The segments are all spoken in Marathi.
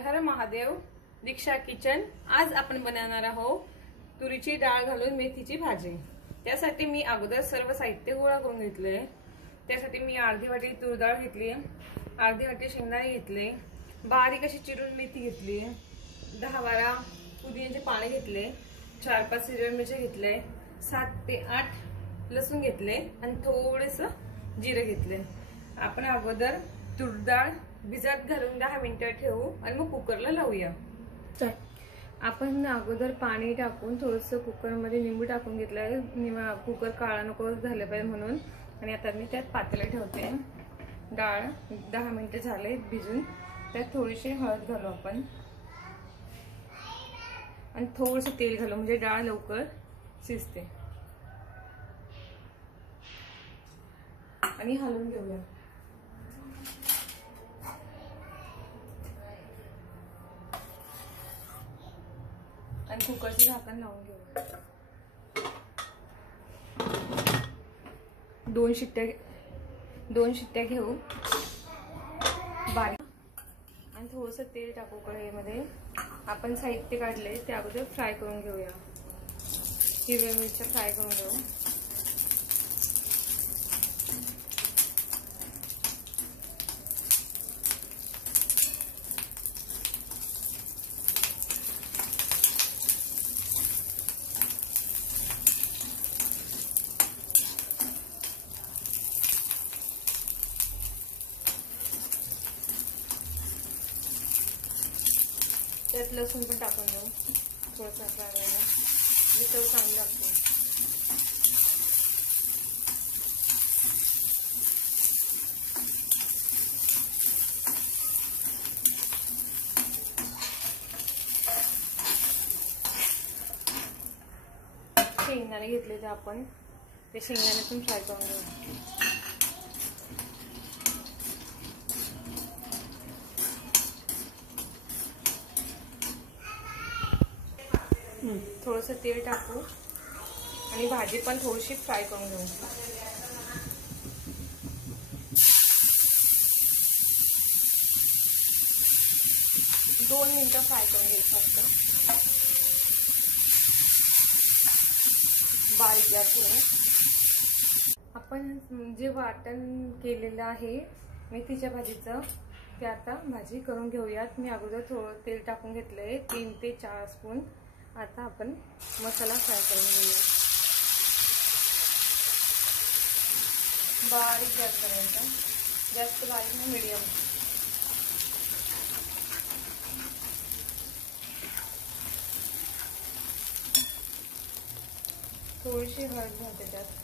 हर हर महादेव. दीक्षा किचन. आज आपण बनवणार आहोत तुरीची डाळ घालून मेथीची भाजी. त्यासाठी मी अगोदर सर्व साहित्य गोळा करून घेतले. त्यासाठी मी अर्धी वाटी तूर डाळ घेतली, अर्धी वाटी शेंगदाणे घेतले, बारीक अशी चिरून मेथी घेतली, 10-12 पुदिन्याचे पाने घेतले, 4-5 हिरव्या मिरच्या घेतले, 7 ते 8 लसूण घेतले आणि थोडेस जिरे घेतले. आपण अगोदर तूर डाळ भिजत घालून 10 मिनिटं ठेवू आणि मग कुकरला लावूया. आपण अगोदर पाणी टाकून थोडंसं कुकरमध्ये लिंबू टाकून घेतलंय, कुकर काळा नको झालं पाहिजे म्हणून. आणि आता मी त्यात पातेलं ठेवते. डाळ 10 मिनिटं झाले भिजून. त्यात थोडीशी हळद घालू आपण आणि थोडंसं तेल घालू म्हणजे डाळ लवकर शिजते. आणि हलवून घेऊया. आणि कुकरचे झाकण लावून घेऊया. 2 शिट्ट्या घेऊ बारीक. आणि थोडंसं तेल टाकू कढईमध्ये. आपण साहित्य काढले ते अगोदर फ्राय करून घेऊया. हिरव्या मिरच्या फ्राय करून घेऊ. त्यात लसूण पण टाकून देऊ थोडंसं फ्राय करायला. आणि चव चांगली लागते. शेंगदाणे घेतले ते आपण ते शेंगदाणे पण फ्राय करून घेऊ. थोडंसं तेल टाकू आणि भाजी पण थोडीशी फ्राय करून घेऊ. दोन मिनिटं फ्राय करून घ्यायचं फक्त बारीक गॅसवर. आपण जे वाटण केलेलं आहे मेथीच्या भाजीचं ते आता भाजी करून घेऊयात. मी अगोदर थोडं तेल टाकून घेतलंय 3 ते 4 स्पून. आता आपण मसाला फ्राय करून घेऊया. बारीक गॅस करायचा, जास्त बारीक नाही, मीडियम. थोडीशी हळद घालते त्यात.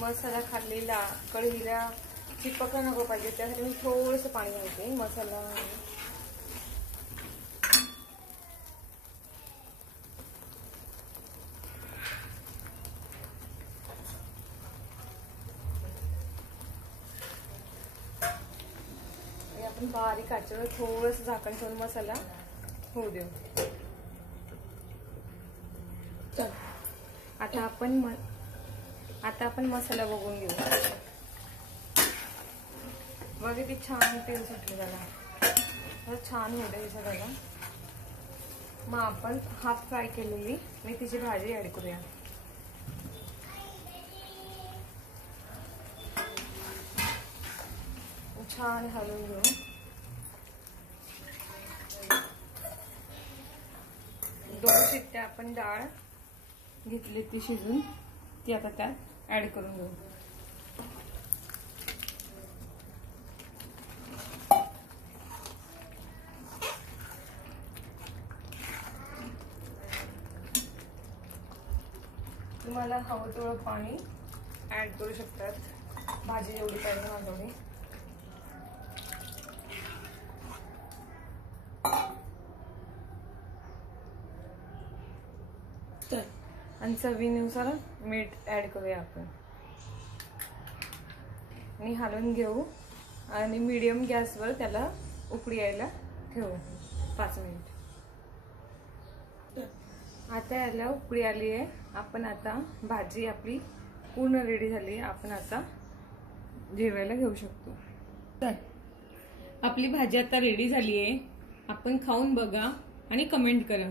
मसाला खाल्लेला कढईला चिपकला नको पाहिजे त्यासाठी मी थोडंसं पाणी घालते. मसाला आपण बारीक काचेवर थोडंसं झाकण ठेवून मसाला होऊ देऊ. चल आता आपण मसाला बघून घेऊ. बघा किती छान तेल सुटले त्याला. छान होऊ दे सगळ्याला. मग आपण हाफ फ्राय केलेली मेथीची भाजी ऍड करूया. छान हलवून घेऊ. 2 शिट्ट्या आपण डाळ घेतली ती शिजून ती आता त्यात ऍड करून घेऊ. तुम्हाला हवं तेवढं पाणी ऍड करू शकतात. भाजी जेवढी पाहिजे ना तेवढी. आणि चवीनुसार मीठ ऍड करूया आपण. आणि हलवून घेऊ आणि मीडियम गॅसवर त्याला उकळी यायला ठेवू 5 मिनिट. आता याला उकळी आली आहे. आपण आता भाजी आपली पूर्ण रेडी झाली आहे. आपण आता जेवायला घेऊ शकतो. आपली भाजी आता रेडी झाली आहे. आपण खाऊन बघा आणि कमेंट करा.